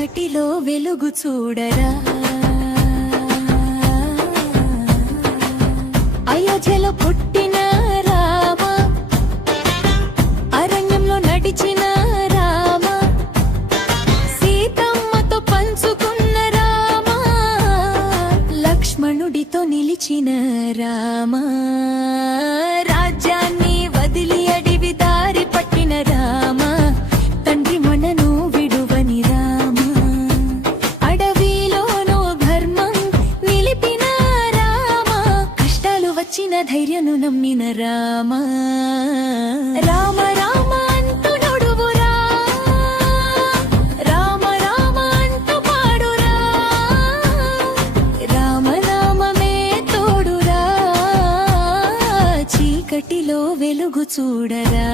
చీకటిలో వెలుగు చూడరా, అయోధ్యలో పుట్టిన రామ, అరణ్యంలో నడిచిన రామ, సీతమ్మతో పంచుకున్న రామ, లక్ష్మణుడితో నిలిచిన రామ, రాజ్యాన్ని వదిలి అడివి దారి పట్టిన రామ, తండ్రి మనను విడువని రామ, అడవిలోనూ ధర్మం నిలిపిన రామ, కష్టాలు వచ్చిన ధైర్యను నమ్మిన రామ, రామ రామ అంటూ నడువురా, రామ రామ అంటూ పాడురా, రామ నామమే తోడురా, చీకటిలో వెలుగు చూడరా.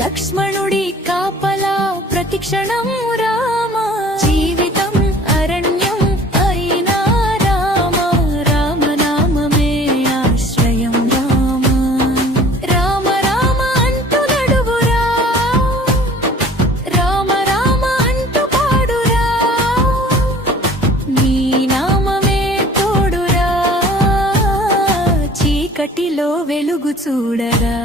లక్ష్మణుడి కాపలా ప్రతిక్షణం రామ, జీవితం అరణ్యం అయినా రామ, రామనామమే ఆశ్రయం రామ, రామ రామ అంటూ నడువురా, రామ రామ అంటూ పాడురా, నీ నామమే తోడురా, చీకటిలో వెలుగు చూడరా.